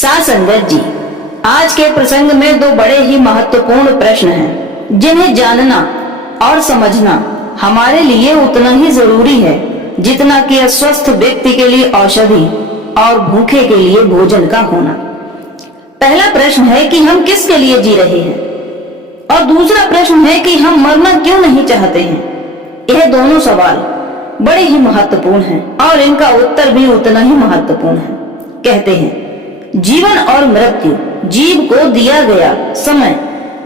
साथ संगत जी, आज के प्रसंग में दो बड़े ही महत्वपूर्ण प्रश्न हैं, जिन्हें जानना और समझना हमारे लिए उतना ही जरूरी है जितना कि अस्वस्थ व्यक्ति के लिए औषधि और भूखे के लिए भोजन का होना। पहला प्रश्न है कि हम किसके लिए जी रहे हैं, और दूसरा प्रश्न है कि हम मरना क्यों नहीं चाहते हैं। यह दोनों सवाल बड़े ही महत्वपूर्ण हैं और इनका उत्तर भी उतना ही महत्वपूर्ण है। कहते हैं, जीवन और मृत्यु जीव को दिया गया समय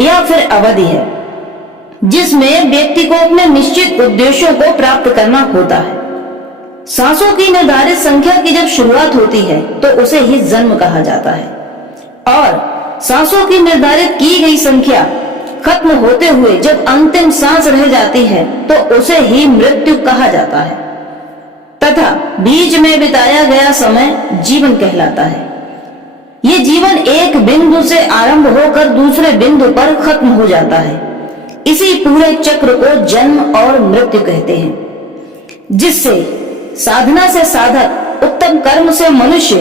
या फिर अवधि है, जिसमें व्यक्ति को अपने निश्चित उद्देश्यों को प्राप्त करना होता है। सांसों की निर्धारित संख्या की जब शुरुआत होती है तो उसे ही जन्म कहा जाता है, और सांसों की निर्धारित की गई संख्या खत्म होते हुए जब अंतिम सांस रह जाती है तो उसे ही मृत्यु कहा जाता है, तथा बीच में बिताया गया समय जीवन कहलाता है। ये जीवन एक बिंदु से आरंभ होकर दूसरे बिंदु पर खत्म हो जाता है। इसी पूरे चक्र को जन्म और मृत्यु कहते हैं, जिससे साधना से साधक, उत्तम कर्म से मनुष्य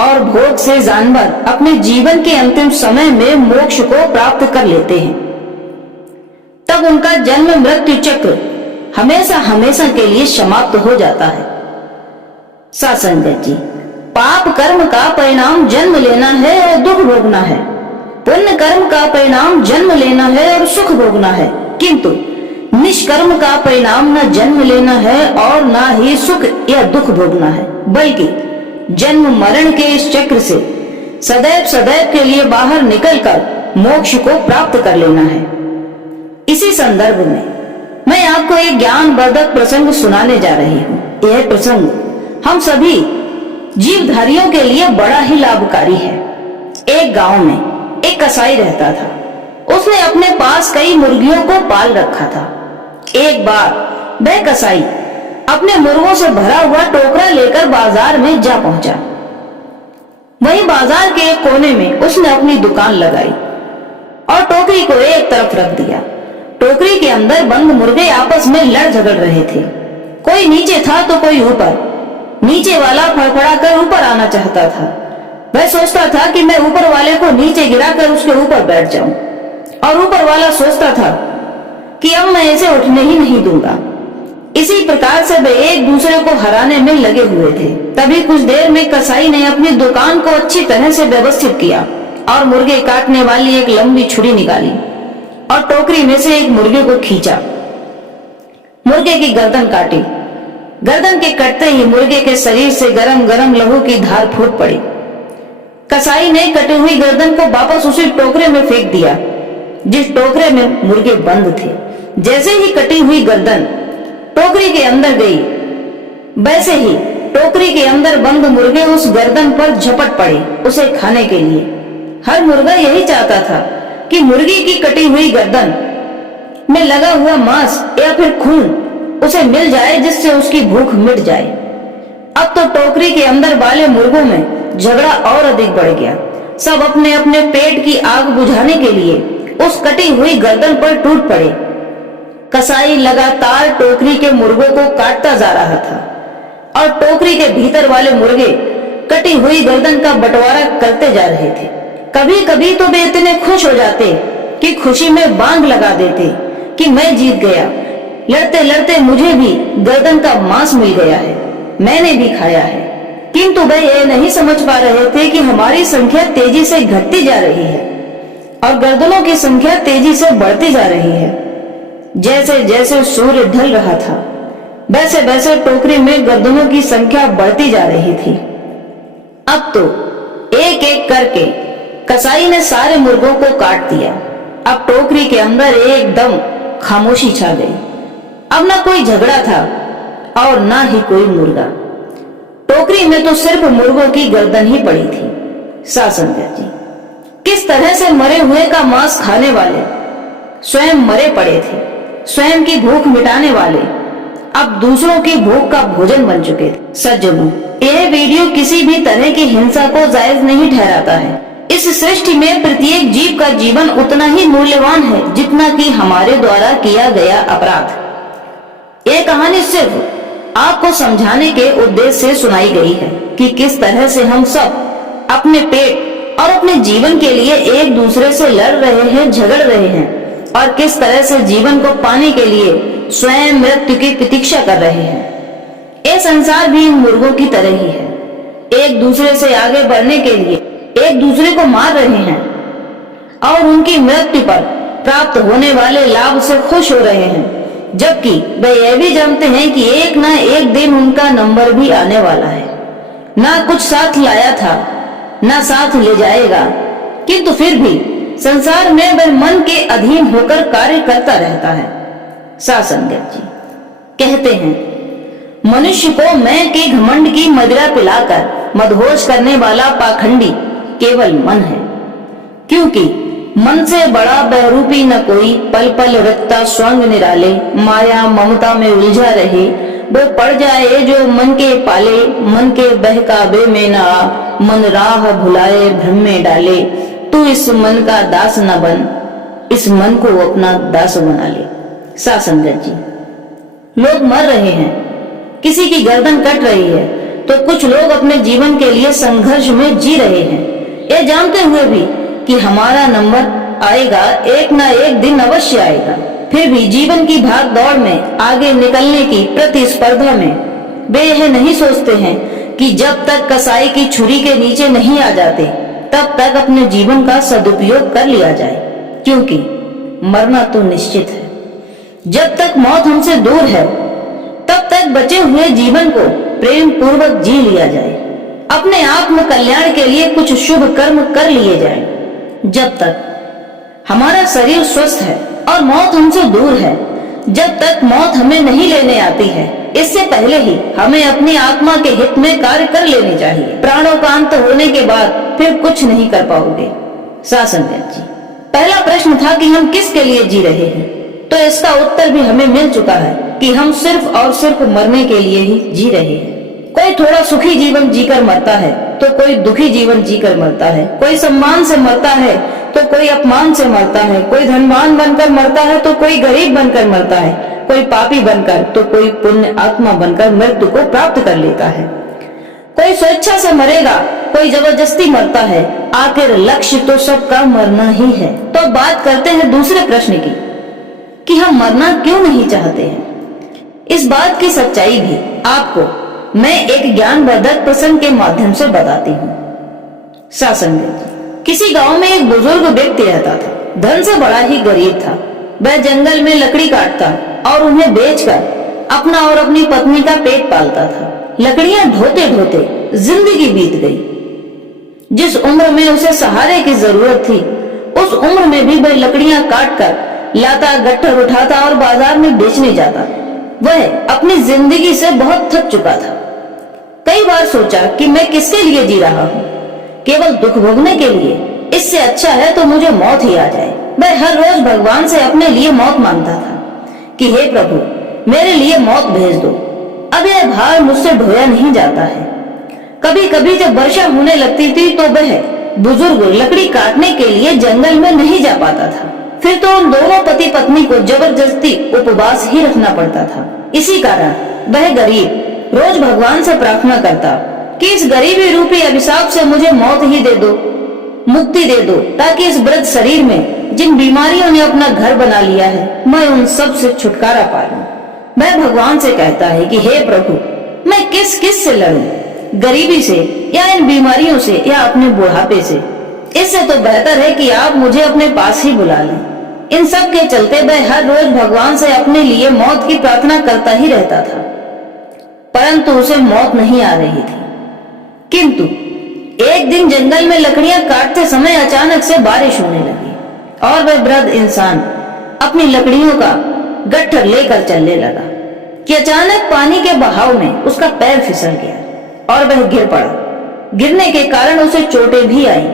और भोग से जानवर अपने जीवन के अंतिम समय में मोक्ष को प्राप्त कर लेते हैं। तब उनका जन्म मृत्यु चक्र हमेशा हमेशा के लिए समाप्त हो जाता है। साथ संगत जी, पाप कर्म का परिणाम जन्म लेना है और दुख भोगना है, पुण्य कर्म का परिणाम जन्म लेना है और सुख भोगना है, किंतु निष्कर्म का परिणाम न जन्म लेना है और न ही सुख या दुख भोगना है, बल्कि जन्म मरण के इस चक्र से सदैव सदैव के लिए बाहर निकलकर मोक्ष को प्राप्त कर लेना है। इसी संदर्भ में मैं आपको एक ज्ञानवर्धक प्रसंग सुनाने जा रही हूँ। यह प्रसंग हम सभी जीवधारियों के लिए बड़ा ही लाभकारी है। एक गांव में एक कसाई रहता था। उसने अपने पास कई मुर्गियों को पाल रखा था। एक बार वह कसाई अपने मुर्गों से भरा हुआ टोकरा लेकर बाजार में जा पहुंचा। वहीं बाजार के एक कोने में उसने अपनी दुकान लगाई और टोकरी को एक तरफ रख दिया। टोकरी के अंदर बंद मुर्गे आपस में लड़ झगड़ रहे थे। कोई नीचे था तो कोई ऊपर। नीचे वाला फड़फड़ा कर ऊपर आना चाहता था। वह सोचता था कि मैं ऊपर वाले को नीचे गिराकर उसके ऊपर बैठ जाऊं, और ऊपर वाला सोचता था कि अब मैं इसे उठने ही नहीं दूंगा। इसी प्रकार से वे एक दूसरे को हराने में लगे हुए थे। तभी कुछ देर में कसाई ने अपनी दुकान को अच्छी तरह से व्यवस्थित किया और मुर्गे काटने वाली एक लंबी छुरी निकाली और टोकरी में से एक मुर्गे को खींचा। मुर्गे की गर्दन काटी। गर्दन के कटते ही मुर्गे के शरीर से गरम गरम लहू की धार फूट पड़ी। कसाई ने कटी हुई गर्दन को वापस उसी टोकरे में फेंक दिया जिस टोकरे में मुर्गे बंद थे। जैसे ही कटी हुई गर्दन टोकरी के अंदर गई, वैसे ही टोकरी के अंदर बंद मुर्गे उस गर्दन पर झपट पड़े उसे खाने के लिए। हर मुर्गा यही चाहता था कि मुर्गी की कटी हुई गर्दन में लगा हुआ मांस या फिर खून उसे मिल जाए, जिससे उसकी भूख मिट जाए। अब तो टोकरी के अंदर वाले मुर्गों में झगड़ा और अधिक बढ़ गया। सब अपने अपने पेट की आग बुझाने के लिए उस कटी हुई गर्दन पर टूट पड़े। कसाई लगातार टोकरी के मुर्गों को काटता जा रहा था और टोकरी के भीतर वाले मुर्गे कटी हुई गर्दन का बंटवारा करते जा रहे थे। कभी कभी तो वे इतने खुश हो जाते कि खुशी में बांग लगा देते कि मैं जीत गया, लड़ते लड़ते मुझे भी गर्दन का मांस मिल गया है, मैंने भी खाया है। किंतु वे ये नहीं समझ पा रहे थे कि हमारी संख्या तेजी से घटती जा रही है और गर्दनों की संख्या तेजी से बढ़ती जा रही है। जैसे जैसे सूर्य ढल रहा था, वैसे वैसे टोकरी में गर्दनों की संख्या बढ़ती जा रही थी। अब तो एक एक करके कसाई ने सारे मुर्गों को काट दिया। अब टोकरी के अंदर एकदम खामोशी छा गई। अब ना कोई झगड़ा था और ना ही कोई मुर्गा। टोकरी में तो सिर्फ मुर्गों की गर्दन ही पड़ी थी। साथ संगत जी, किस तरह से मरे हुए का मांस खाने वाले स्वयं मरे पड़े थे, स्वयं की भूख मिटाने वाले अब दूसरों की भूख का भोजन बन चुके थे। सज्जनों, यह वीडियो किसी भी तरह की हिंसा को जायज नहीं ठहराता है। इस सृष्टि में प्रत्येक जीव का जीवन उतना ही मूल्यवान है जितना कि हमारे द्वारा किया गया अपराध। यह कहानी सिर्फ आपको समझाने के उद्देश्य से सुनाई गई है कि किस तरह से हम सब अपने पेट और अपने जीवन के लिए एक दूसरे से लड़ रहे हैं, झगड़ रहे हैं और किस तरह से जीवन को पाने के लिए स्वयं मृत्यु की प्रतीक्षा कर रहे हैं। ये संसार भी मुर्गों की तरह ही है, एक दूसरे से आगे बढ़ने के लिए एक दूसरे को मार रहे हैं और उनकी मृत्यु पर प्राप्त होने वाले लाभ से खुश हो रहे हैं, जबकि वे यह भी जानते हैं कि एक ना एक दिन उनका नंबर भी आने वाला है। ना कुछ साथ लाया था, ना साथ ले जाएगा, किंतु फिर भी संसार में वह मन के अधीन होकर कार्य करता रहता है। सासंगत जी कहते हैं, मनुष्य को मैं के घमंड की मदिरा पिलाकर मदहोश करने वाला पाखंडी केवल मन है, क्योंकि मन से बड़ा बहरूपी न कोई, पल पल रखता स्वंग निराले, माया ममता में उलझा रहे, वो पड़ जाए जो मन के पाले, मन के बहकावे में न आ, मन राह भुलाए भ्रम में डाले, तू इस मन का दास न बन, इस मन को अपना दास बना ले। सासंगत जी लोग मर रहे हैं, किसी की गर्दन कट रही है, तो कुछ लोग अपने जीवन के लिए संघर्ष में जी रहे हैं, ये जानते हुए भी कि हमारा नंबर आएगा, एक ना एक दिन अवश्य आएगा। फिर भी जीवन की भाग दौड़ में आगे निकलने की प्रतिस्पर्धा में वे यह नहीं सोचते हैं कि जब तक कसाई की छुरी के नीचे नहीं आ जाते तब तक अपने जीवन का सदुपयोग कर लिया जाए, क्योंकि मरना तो निश्चित है। जब तक मौत हमसे दूर है तब तक बचे हुए जीवन को प्रेम पूर्वक जी लिया जाए, अपने आत्म कल्याण के लिए कुछ शुभ कर्म कर लिए जाए। जब तक हमारा शरीर स्वस्थ है और मौत हमसे दूर है, जब तक मौत हमें नहीं लेने आती है, इससे पहले ही हमें अपनी आत्मा के हित में कार्य कर लेने चाहिए। प्राणों का अंत होने के बाद फिर कुछ नहीं कर पाओगे। सासंगत जी पहला प्रश्न था कि हम किसके लिए जी रहे हैं, तो इसका उत्तर भी हमें मिल चुका है कि हम सिर्फ और सिर्फ मरने के लिए ही जी रहे हैं। कोई थोड़ा सुखी जीवन जीकर मरता है तो कोई दुखी जीवन जीकर मरता है, कोई सम्मान से मरता है तो कोई अपमान से मरता है, कोई धनवान बनकर मरता है तो कोई गरीब बनकर मरता है, कोई पापी बनकर तो कोई पुण्य आत्मा बनकर मृत्यु को प्राप्त कर लेता है। कोई स्वेच्छा से मरेगा, कोई जबरदस्ती मरता है, आखिर लक्ष्य तो सबका मरना ही है। तो बात करते हैं दूसरे प्रश्न की कि हम मरना क्यों नहीं चाहते हैं। इस बात की सच्चाई भी आपको मैं एक ज्ञानवर्धक प्रसंग के माध्यम से बताती हूँ। सासंगत किसी गांव में एक बुजुर्ग व्यक्ति रहता था, धन से बड़ा ही गरीब था। वह जंगल में लकड़ी काटता और उन्हें बेचकर अपना और अपनी पत्नी का पेट पालता था। लकड़ियां ढोते ढोते जिंदगी बीत गई। जिस उम्र में उसे सहारे की जरूरत थी, उस उम्र में भी वह लकड़ियां काट कर लाता, गट्ठर उठाता और बाजार में बेचने जाता। वह अपनी जिंदगी से बहुत थक चुका था। कई बार सोचा कि मैं किसके लिए जी रहा हूँ, केवल दुख भोगने के लिए। इससे अच्छा है तो मुझे मौत ही आ जाए। वह हर रोज भगवान से अपने लिए मौत मांगता था कि हे प्रभु, मेरे लिए मौत भेज दो, अब यह भार मुझसे ढोया नहीं जाता है। कभी कभी जब वर्षा होने लगती थी तो वह बुजुर्ग लकड़ी काटने के लिए जंगल में नहीं जा पाता था। फिर तो उन दोनों पति पत्नी को जबरदस्ती उपवास ही रखना पड़ता था। इसी कारण वह गरीब रोज भगवान से प्रार्थना करता कि इस गरीबी रूपी अभिशाप से मुझे मौत ही दे दो, मुक्ति दे दो, ताकि इस वृद्ध शरीर में जिन बीमारियों ने अपना घर बना लिया है, मैं उन सब से छुटकारा पा लूं। मैं भगवान से कहता है कि हे प्रभु, मैं किस किस से लड़ूं, गरीबी से या इन बीमारियों से या अपने बुढ़ापे से। इससे तो बेहतर है कि आप मुझे अपने पास ही बुला लें। इन सब के चलते वह हर रोज भगवान से अपने लिए मौत की प्रार्थना करता ही रहता था, परंतु उसे मौत नहीं आ रही थी। किंतु एक दिन जंगल में लकड़ियां काटते समय अचानक से बारिश होने लगी और वह वृद्ध इंसान अपनी लकड़ियों का गट्ठर लेकर चलने लगा कि अचानक पानी के बहाव में उसका पैर फिसल गया और वह गिर पड़ा। गिरने के कारण उसे चोटें भी आई।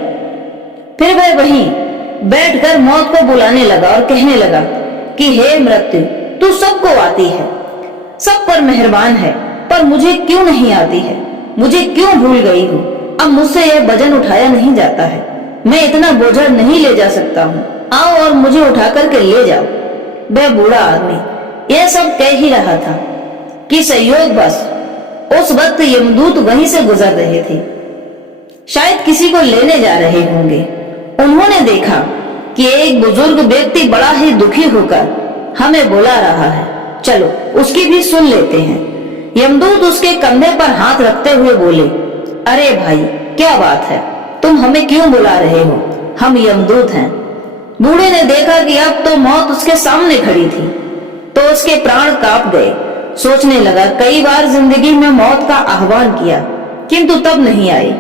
फिर वह वहीं बैठकर मौत को बुलाने लगा और कहने लगा कि हे मृत्यु, तू सबको आती है, सब पर मेहरबान है, पर मुझे क्यों नहीं आती है? मुझे क्यों भूल गई हूँ? अब मुझसे यह वजन उठाया नहीं जाता है, मैं इतना बोझा नहीं ले जा सकता हूँ, आओ और मुझे उठा करके ले जाओ। वह बूढ़ा आदमी यह सब कह ही रहा था कि संयोग बस उस वक्त यमदूत वहीं से गुजर रहे थे। शायद किसी को लेने जा रहे होंगे। उन्होंने देखा कि एक बुजुर्ग व्यक्ति बड़ा ही दुखी होकर हमें बुला रहा है। चलो उसकी भी सुन लेते हैं। यमदूत उसके कंधे पर हाथ रखते हुए बोले, अरे भाई क्या बात है, तुम हमें क्यों बुला रहे हो? हम यमदूत हैं। बूढ़े ने देखा कि अब तो मौत उसके सामने खड़ी थी तो उसके प्राण कांप गए। सोचने लगा, कई बार जिंदगी में मौत का आह्वान किया किंतु तब नहीं आई,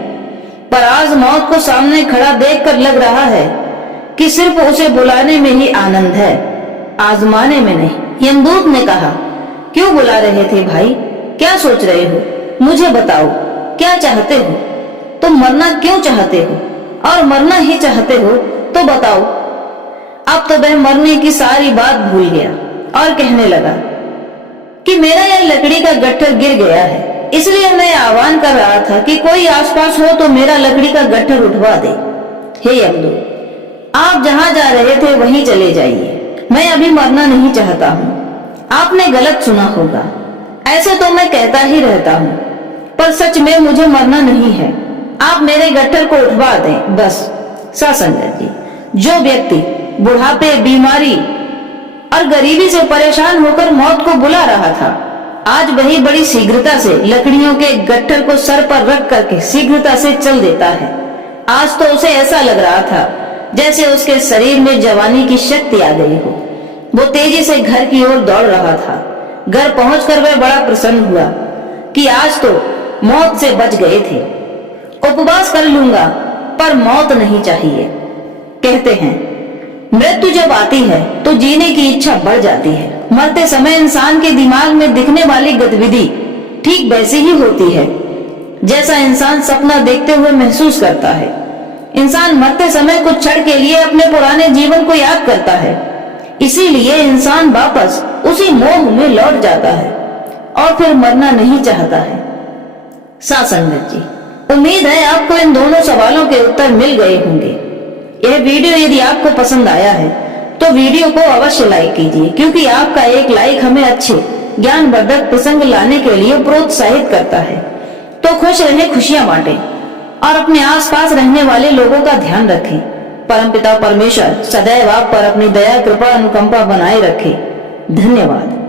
पर आज मौत को सामने खड़ा देखकर लग रहा है कि सिर्फ उसे बुलाने में ही आनंद है, आजमाने में नहीं। यमदूत ने कहा, क्यों बुला रहे थे भाई? क्या सोच रहे हो? मुझे बताओ, क्या चाहते हो? तुम मरना क्यों चाहते हो? और मरना ही चाहते हो तो बताओ। अब तो वह मरने की सारी बात भूल गया और कहने लगा कि मेरा यह लकड़ी का गट्ठर गिर गया है, इसलिए मैं आह्वान कर रहा था कि कोई आसपास हो तो मेरा लकड़ी का गट्ठर उठवा दे। हे यमदूत, आप जहां जा रहे थे वहीं चले जाइए, मैं अभी मरना नहीं चाहता हूँ। आपने गलत सुना होगा, ऐसे तो मैं कहता ही रहता हूँ, पर सच में मुझे मरना नहीं है। आप मेरे गट्ठर को उठवा दें बस। सासंजय जी, जो व्यक्ति बुढ़ापे, बीमारी और गरीबी से परेशान होकर मौत को बुला रहा था, आज वही बड़ी शीघ्रता से लकड़ियों के गट्ठर को सर पर रख करके शीघ्रता से चल देता है। आज तो उसे ऐसा लग रहा था जैसे उसके शरीर में जवानी की शक्ति आ गई हो। वो तेजी से घर की ओर दौड़ रहा था। घर पहुंचकर वह बड़ा प्रसन्न हुआ कि आज तो मौत से बच गए थे। उपवास कर लूंगा पर मौत नहीं चाहिए। कहते हैं मृत्यु जब आती है तो जीने की इच्छा बढ़ जाती है। मरते समय इंसान के दिमाग में दिखने वाली गतिविधि ठीक वैसी ही होती है जैसा इंसान सपना देखते हुए महसूस करता है। इंसान मरते समय कुछ क्षण के लिए अपने पुराने जीवन को याद करता है, इसीलिए इंसान वापस उसी मोह में लौट जाता है और फिर मरना नहीं चाहता है। सासंगत जी, उम्मीद है आपको इन दोनों सवालों के उत्तर मिल गए होंगे। यह वीडियो यदि आपको पसंद आया है तो वीडियो को अवश्य लाइक कीजिए, क्योंकि आपका एक लाइक हमें अच्छे ज्ञानवर्धक प्रसंग लाने के लिए प्रोत्साहित करता है। तो खुश रहें, खुशियां बांटें और अपने आसपास रहने वाले लोगों का ध्यान रखें। परमपिता परमेश्वर सदैव आप पर अपनी दया, कृपा, अनुकंपा बनाए रखे। धन्यवाद।